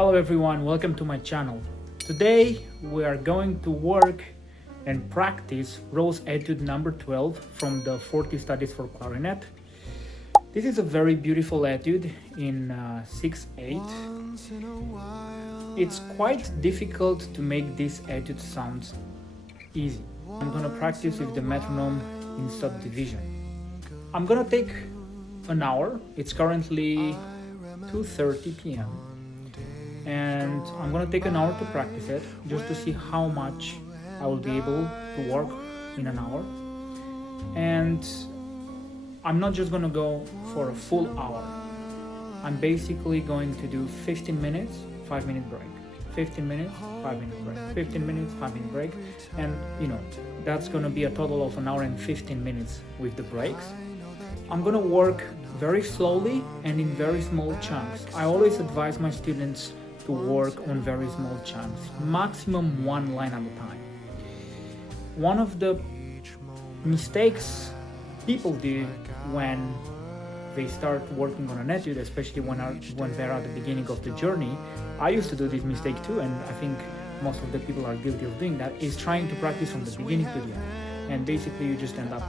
Hello everyone, welcome to my channel. Today we are going to work and practice Rose Etude number 12 from the 40 Studies for Clarinet. This is a very beautiful etude in 6/8. It's quite difficult to make this etude sound easy. I'm gonna practice with the metronome in subdivision. I'm gonna take an hour. It's currently 2:30 p.m. and I'm gonna take an hour to practice it just to see how much I will be able to work in an hour. And I'm not just gonna go for a full hour. I'm basically going to do 15 minutes, 5-minute break, 15 minutes, 5-minute break, 15 minutes, 5-minute break, and that's gonna be a total of an hour and 15 minutes with the breaks. I'm gonna work very slowly and in very small chunks. I always advise my students to work on very small chunks, maximum one line at a time. One of the mistakes people do when they start working on an etude, especially when they're at the beginning of the journey, I used to do this mistake too, and I think most of the people are guilty of doing that, is trying to practice from the beginning to the end. And basically you just end up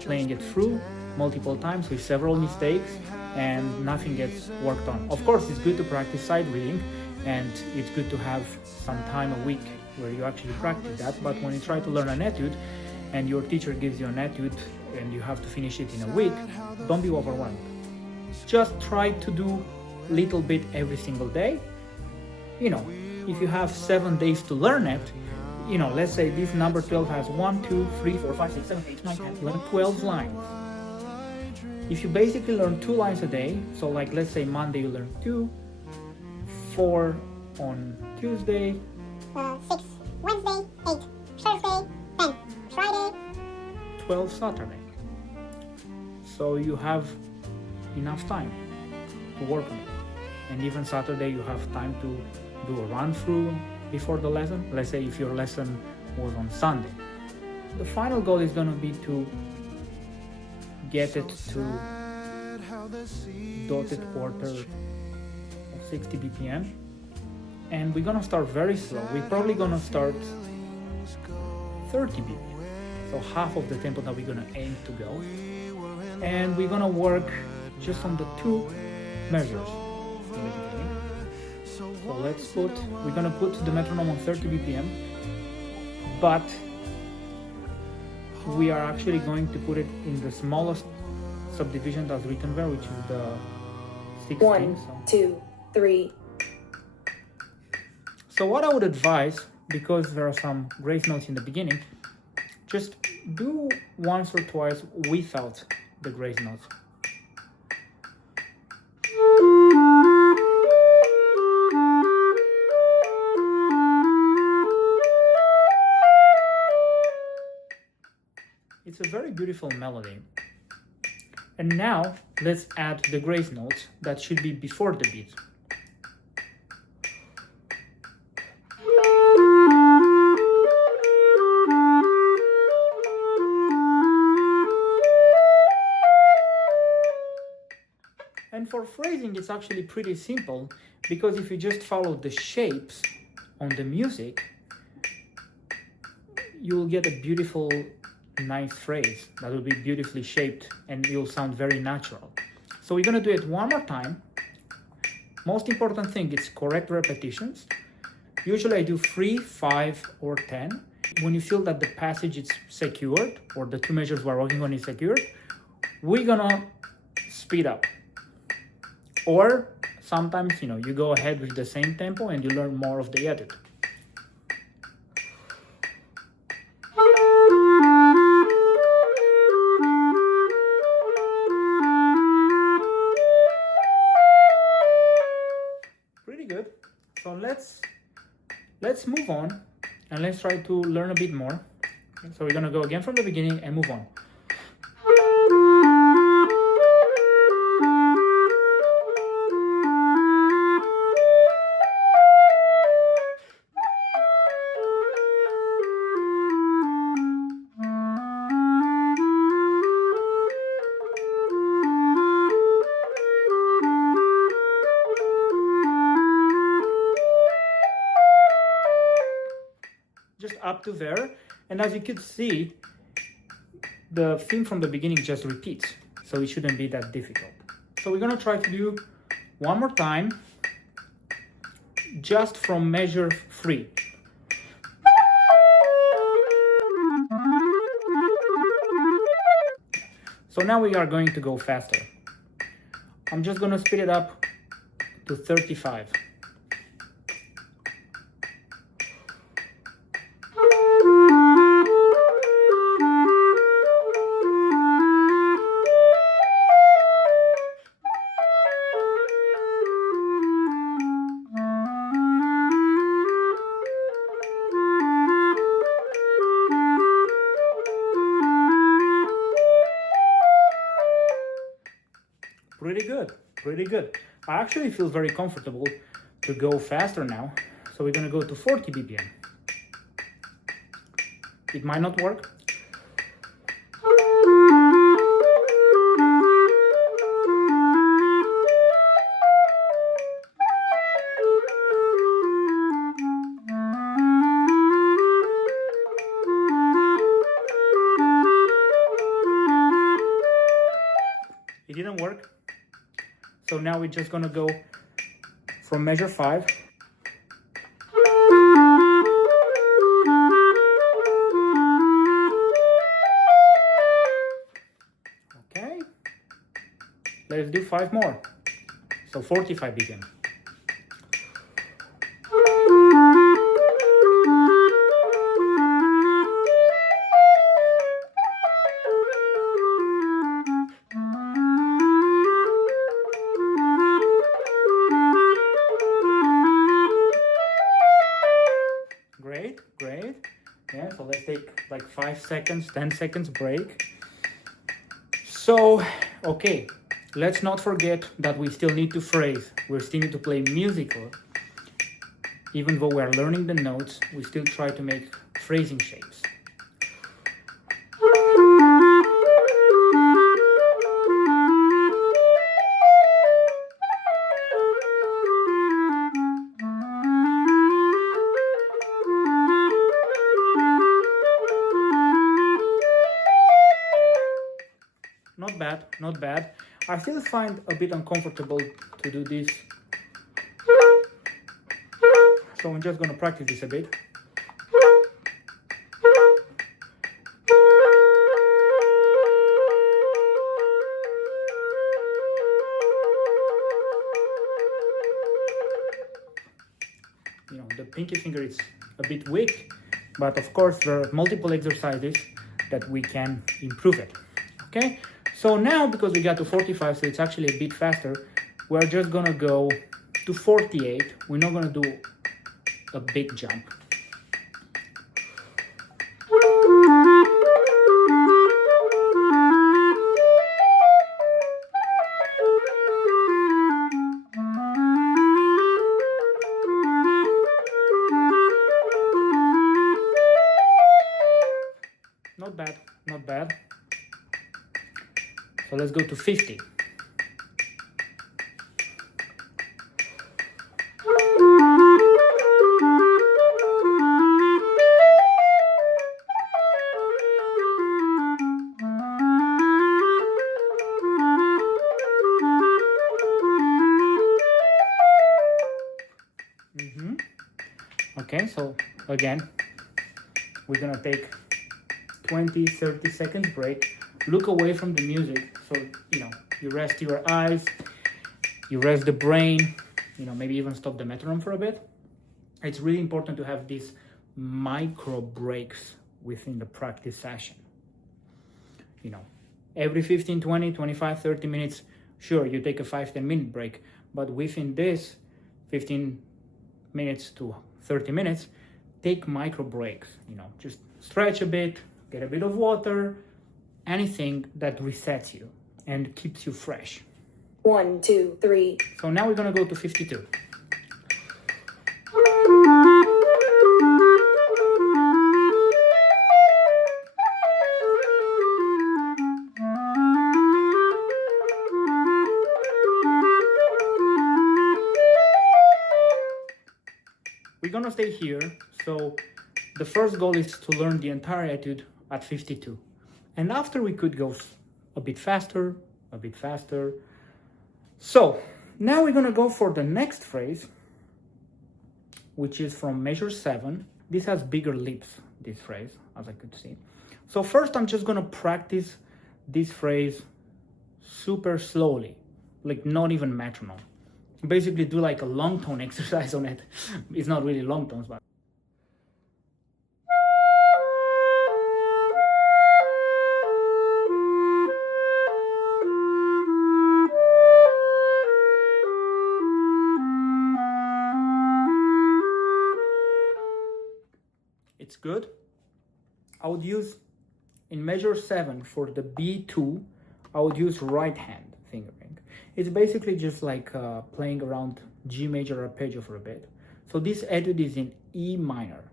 playing it through multiple times with several mistakes and nothing gets worked on. Of course, it's good to practice sight reading and it's good to have some time a week where you actually practice that, but when you try to learn an etude and your teacher gives you an etude and you have to finish it in a week, don't be overwhelmed. Just try to do little bit every single day. If you have 7 days to learn it, let's say this number 12 has 1, 2, 3, 4, 5, 6, 7, 8, 9, 10, 11, 12 lines. If you basically learn 2 lines a day, so like let's say Monday you learn 2, 4 on Tuesday, 6 Wednesday, 8 Thursday, 10 Friday, 12 Saturday. So you have enough time to work on it. And even Saturday you have time to do a run through before the lesson. Let's say if your lesson was on Sunday. The final goal is going to be to get it to dotted quarter of 60 BPM. And we're going to start very slow. We're probably going to start 30 BPM. So half of the tempo that we're going to aim to go. And we're going to work just on the 2 measures in the beginning. So we're going to put the metronome on 30 BPM, but we are actually going to put it in the smallest subdivision that's written there, which is the 16. 1, 2, 3. So what I would advise, because there are some grace notes in the beginning, just do once or twice without the grace notes. It's a very beautiful melody. And now let's add the grace notes that should be before the beat. And for phrasing, it's actually pretty simple, because if you just follow the shapes on the music, you'll get a beautiful, nice phrase that will be beautifully shaped and it'll sound very natural. So we're going to do it one more time. Most important thing is correct repetitions. Usually I do 3, 5, or 10. When you feel that the passage is secured, or the 2 measures we're working on is secured, we're gonna speed up. Or sometimes, you go ahead with the same tempo and you learn more of the etude. Pretty good. So let's move on and let's try to learn a bit more. So we're gonna go again from the beginning and move on. just up to there. And as you could see, the theme from the beginning just repeats, so it shouldn't be that difficult. So we're gonna try to do one more time, just from measure 3. So now we are going to go faster. I'm just gonna speed it up to 35. Pretty good. I actually feel very comfortable to go faster now. So we're gonna go to 40 BPM. It might not work. It didn't work. So now we're just gonna go from measure 5. Okay. Let's do 5 more. So 45 BPM. Great. Yeah, so let's take like 5 seconds, 10 seconds break. So, okay, let's not forget that we still need to phrase. We still need to play musical. Even though we're learning the notes, we still try to make phrasing shapes. Not bad. I still find a bit uncomfortable to do this. So I'm just gonna practice this a bit. You know, the pinky finger is a bit weak, but of course there are multiple exercises that we can improve it. Okay? So now, because we got to 45, so it's actually a bit faster, we're just gonna go to 48. We're not gonna do a big jump. Not bad. So let's go to 50. Okay, so again, we're gonna take 20-30 seconds break. Look away from the music, so you rest your eyes, you rest the brain, maybe even stop the metronome for a bit. It's really important to have these micro breaks within the practice session. Every 15, 20, 25, 30 minutes, sure, you take a 5-10 minute break, but within this 15 minutes to 30 minutes, take micro breaks, just stretch a bit, get a bit of water, anything that resets you and keeps you fresh. 1, 2, 3. So now we're gonna go to 52. We're gonna stay here, so The first goal is to learn the entire etude at 52. And after we could go a bit faster, a bit faster. So now we're gonna go for the next phrase, which is from measure 7. This has bigger lips, this phrase, as I could see. So first I'm just gonna practice this phrase super slowly, like not even metronome. Basically do like a long tone exercise on it. It's not really long tones, but it's good. I would use in measure 7 for the B2, I would use right hand fingering. It's basically just like playing around G major arpeggio for a bit. So this etude is in E minor.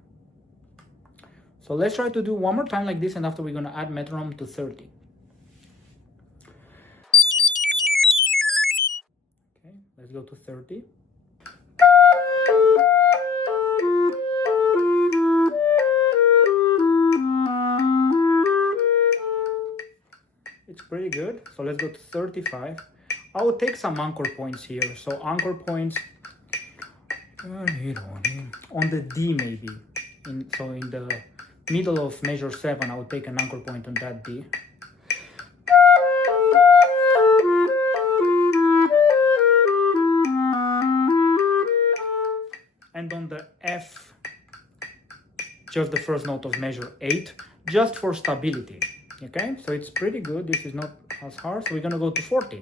So let's try to do one more time like this, and after we're gonna add metronome to 30. Okay, let's go to 30. It's pretty good. So let's go to 35. I will take some anchor points here. So anchor points on the D maybe. So in the middle of measure 7, I will take an anchor point on that D. And on the F, just the first note of measure 8, just for stability. Okay, so it's pretty good. This is not as hard. So we're gonna go to 40.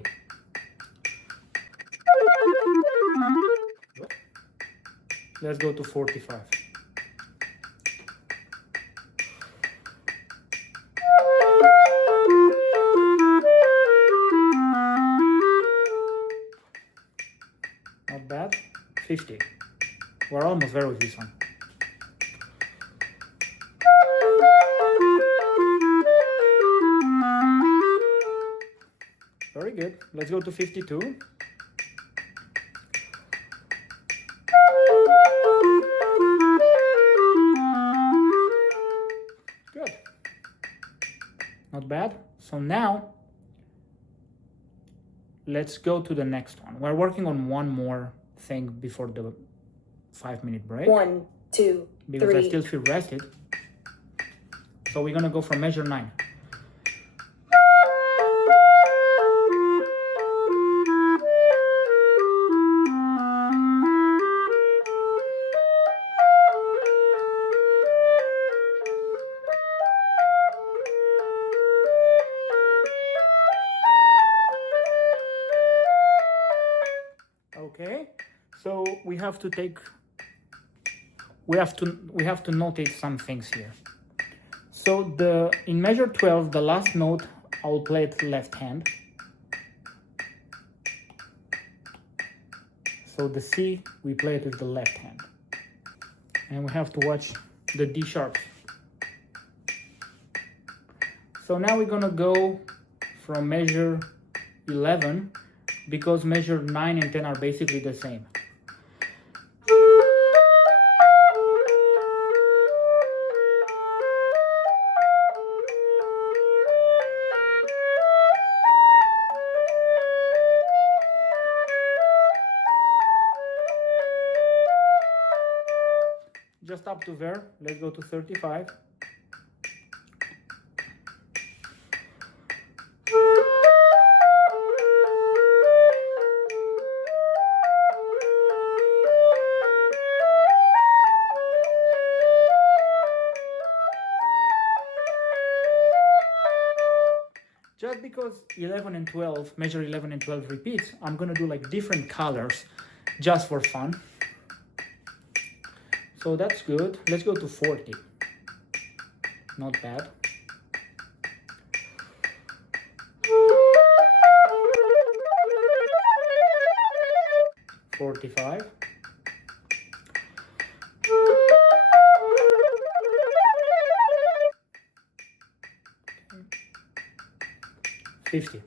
Let's go to 45. Not bad. 50. We're almost there with this one. Very good. Let's go to 52. Good. Not bad. So now, let's go to the next one. We're working on one more thing before the 5-minute break. 1, 2, because 3. I still feel rested. So we're gonna go from measure 9. Okay, so we have to notate some things here. So in measure 12, the last note, I will play it left hand. So the C, we play it with the left hand. And we have to watch the D sharp. So now we're gonna go from measure 11, because measure 9 and 10 are basically the same. Just up to there. Let's go to 35. Just because 11 and 12, measure 11 and 12 repeats, I'm gonna do like different colors just for fun. So that's good. Let's go to 40. Not bad. $45. 50.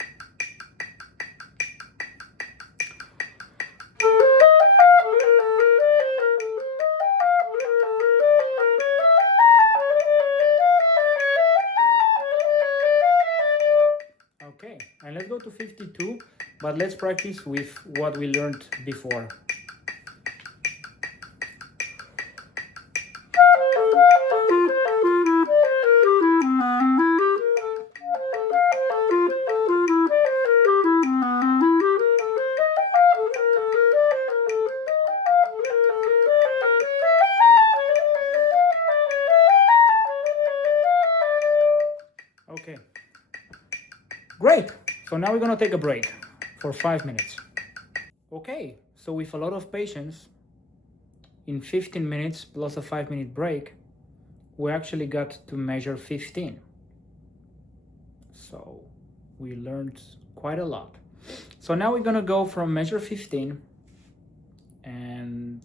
52, but let's practice with what we learned before. Okay, great. So now we're gonna take a break for 5 minutes. Okay, so with a lot of patience, in 15 minutes plus a 5-minute break, we actually got to measure 15. So we learned quite a lot. So now we're gonna go from measure 15 and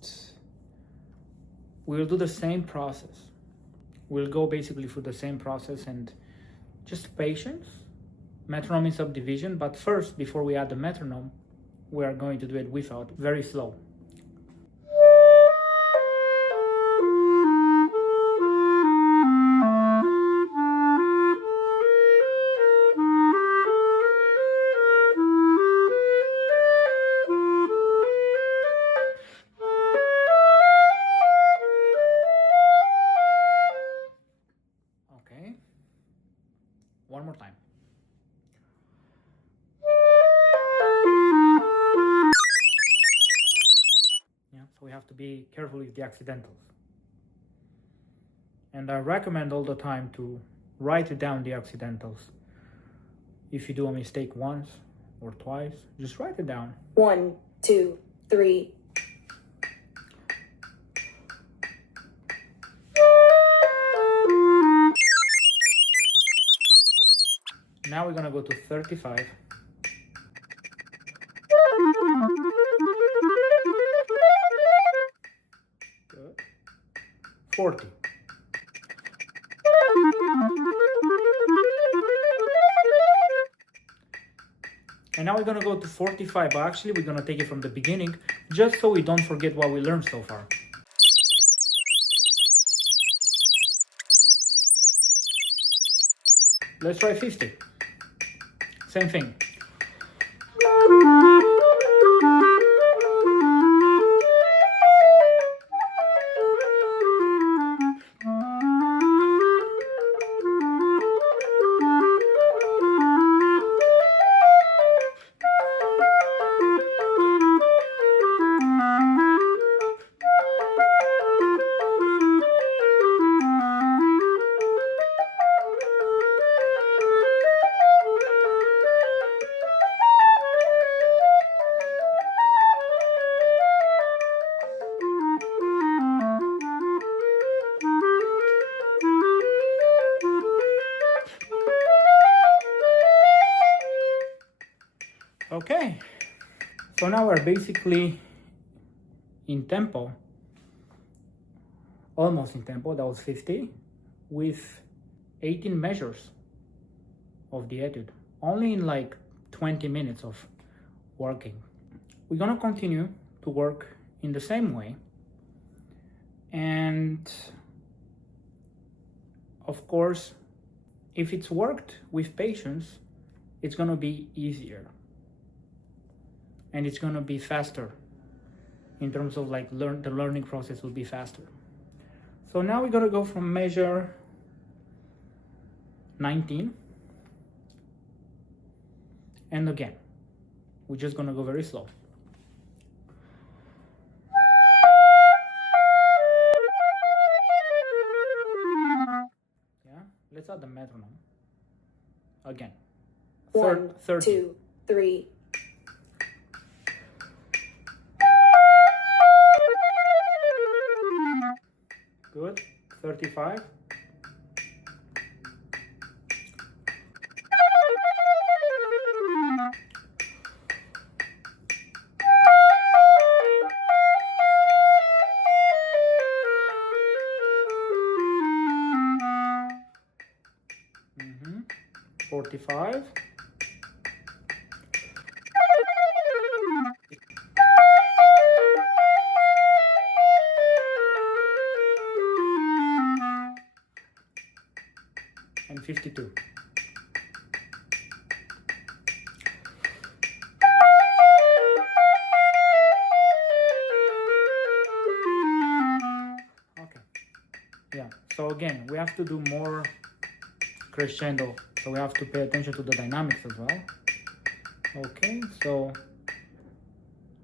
we'll do the same process. We'll go basically through the same process and just patience, metronome in subdivision, but first, before we add the metronome, we are going to do it without, very slow. Okay, one more time. Yeah, so we have to be careful with the accidentals. And I recommend all the time to write down the accidentals. If you do a mistake once or twice, just write it down. 1, 2, 3. Now we're gonna go to 35. Good. 40. And now we're gonna go to 45, but actually we're gonna take it from the beginning, just so we don't forget what we learned so far. Let's try 50. Same thing. Okay, so now we're basically in tempo, almost in tempo, that was 50, with 18 measures of the etude, only in like 20 minutes of working. We're gonna continue to work in the same way, and of course, if it's worked with patience, it's gonna be easier. And it's gonna be faster in terms of like the learning process will be faster. So now we're gonna go from measure 19. And again, we're just gonna go very slow. Yeah, let's add the metronome. Again. 1, 30. 2, 3. Good. 35. Mm-hmm. 45. And 52. Yeah, so again, we have to do more crescendo, so we have to pay attention to the dynamics as well. Okay, so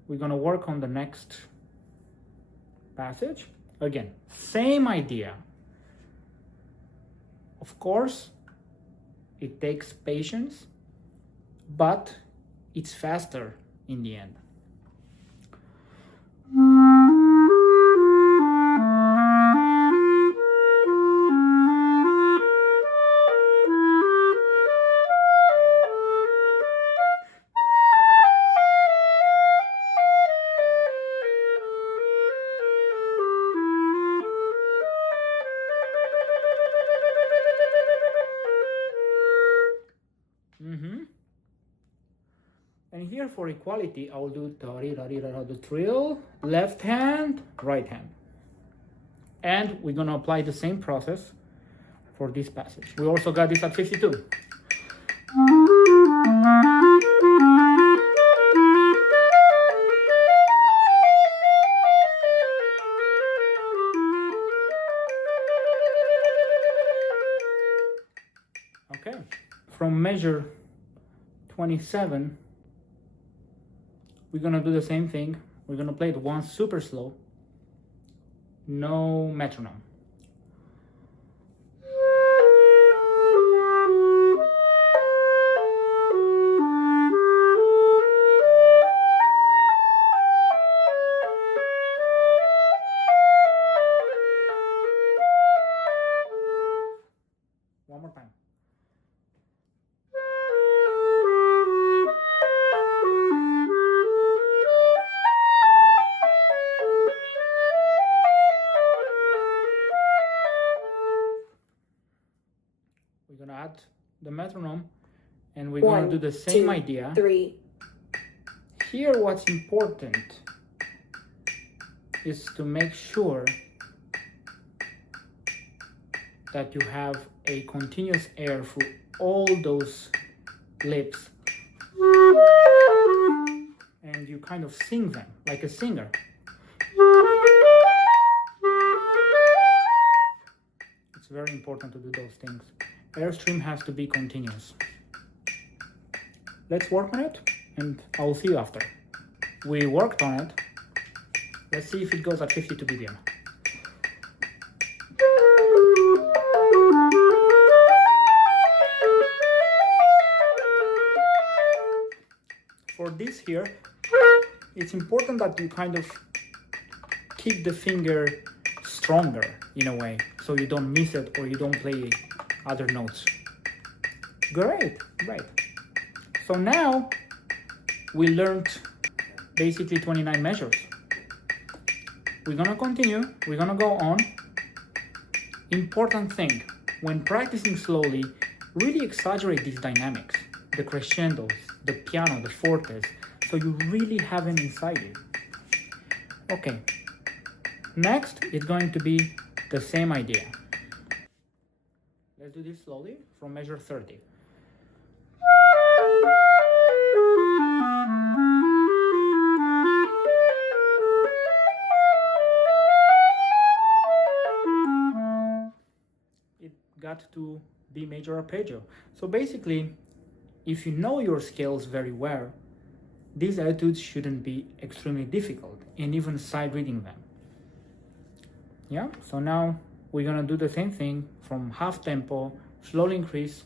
we're gonna work on the next passage. Again, same idea. Of course, it takes patience, but it's faster in the end. And here for equality, I'll do the trill, left hand, right hand. And we're gonna apply the same process for this passage. We also got this at 52. Okay, from measure 27, we're gonna do the same thing. We're gonna play it once super slow, no metronome. One more time. We're gonna add the metronome and we're gonna do the same idea. 3. Here what's important is to make sure that you have a continuous air through all those lips and you kind of sing them like a singer. It's very important to do those things. Airstream has to be continuous. Let's work on it and I'll see you after. We worked on it. Let's see if it goes at 52 BPM. For this here, it's important that you kind of keep the finger stronger in a way, so you don't miss it or you don't play other notes. Great, great. So now we learned basically 29 measures. We're gonna continue, we're gonna go on. Important thing, when practicing slowly, really exaggerate these dynamics, the crescendos, the piano, the fortes, so you really have them inside you. Okay, next it's going to be the same idea. Let's do this slowly from measure 30. It got to B major arpeggio. So basically, if you know your scales very well, these etudes shouldn't be extremely difficult, and even sight reading them. Yeah, so now we're gonna do the same thing from half tempo, slowly increase,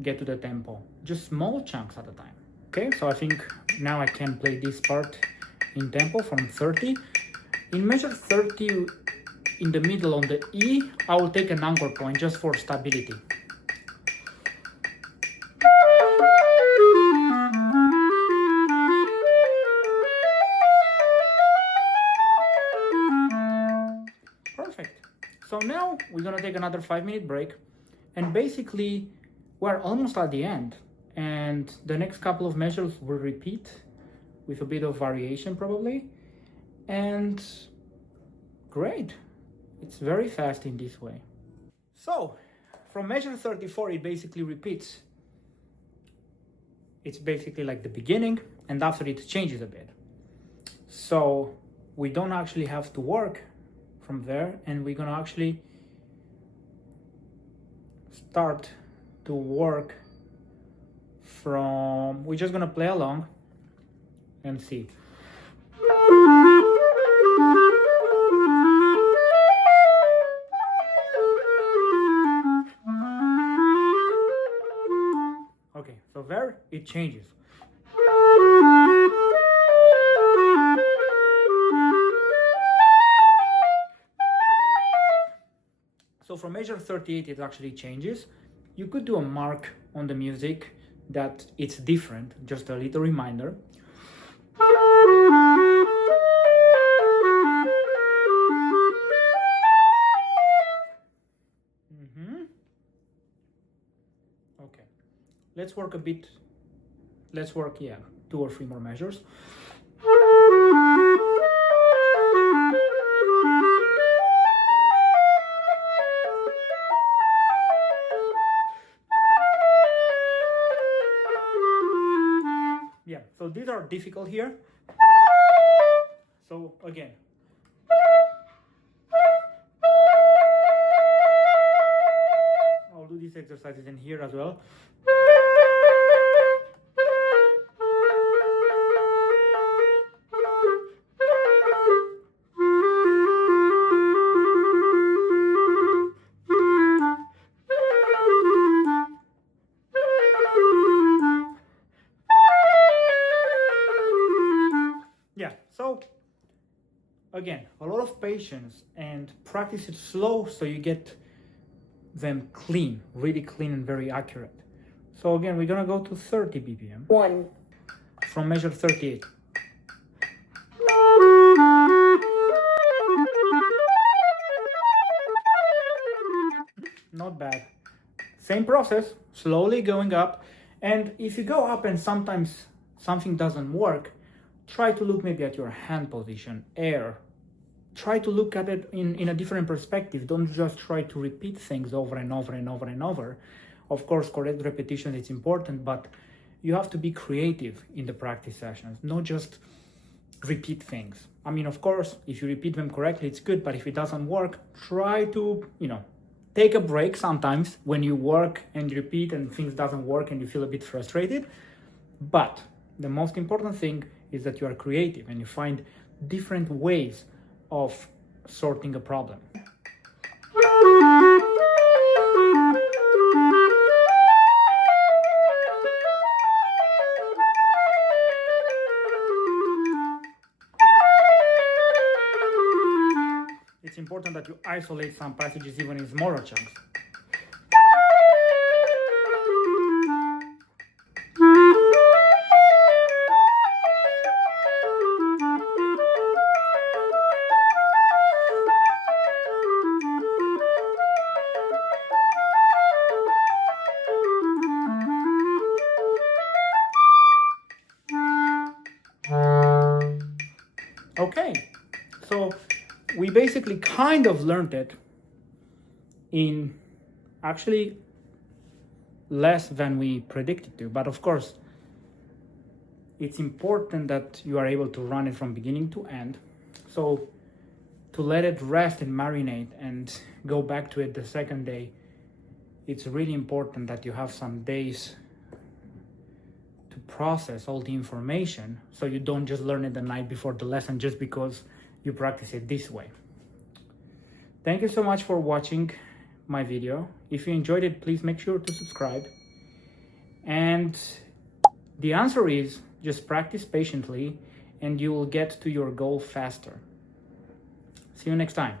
get to the tempo, just small chunks at a time. Okay, so I think now I can play this part in tempo from 30. In measure 30, in the middle on the E, I will take an anchor point just for stability. Perfect. So now we're gonna take another 5-minute break, and basically we're almost at the end, and the next couple of measures will repeat with a bit of variation probably, and great. It's very fast in this way. So from measure 34, it basically repeats. It's basically like the beginning, and after it changes a bit. So we don't actually have to work from there, and we're gonna actually start to work from, we're just gonna play along and see. Okay, so there it changes. So from measure 38 it actually changes. You could do a mark on the music that it's different, just a little reminder. Okay, let's work a bit, yeah, 2 or 3 more measures. Yeah, so these are difficult here. So again, I'll do these exercises in here as well. Yeah, so again, a lot of patience and practice it slow so you get them clean, really clean and very accurate. So again, we're gonna go to 30 BPM 1, from measure 38. Not bad. Same process, slowly going up. And if you go up and sometimes something doesn't work, try to look maybe at your hand position, air. Try to look at it in a different perspective. Don't just try to repeat things over and over and over and over. Of course, correct repetition is important, but you have to be creative in the practice sessions, not just repeat things. I mean, of course, if you repeat them correctly, it's good, but if it doesn't work, try to, take a break sometimes when you work and you repeat and things doesn't work and you feel a bit frustrated. But the most important thing is that you are creative and you find different ways of sorting a problem. It's important that you isolate some passages even in smaller chunks. Okay, so we basically kind of learned it in actually less than we predicted to, but of course it's important that you are able to run it from beginning to end. So to let it rest and marinate and go back to it the second day, it's really important that you have some days to process all the information, so you don't just learn it the night before the lesson just because you practice it this way. Thank you so much for watching my video. If you enjoyed it, please make sure to subscribe. And the answer is just practice patiently and you will get to your goal faster. See you next time.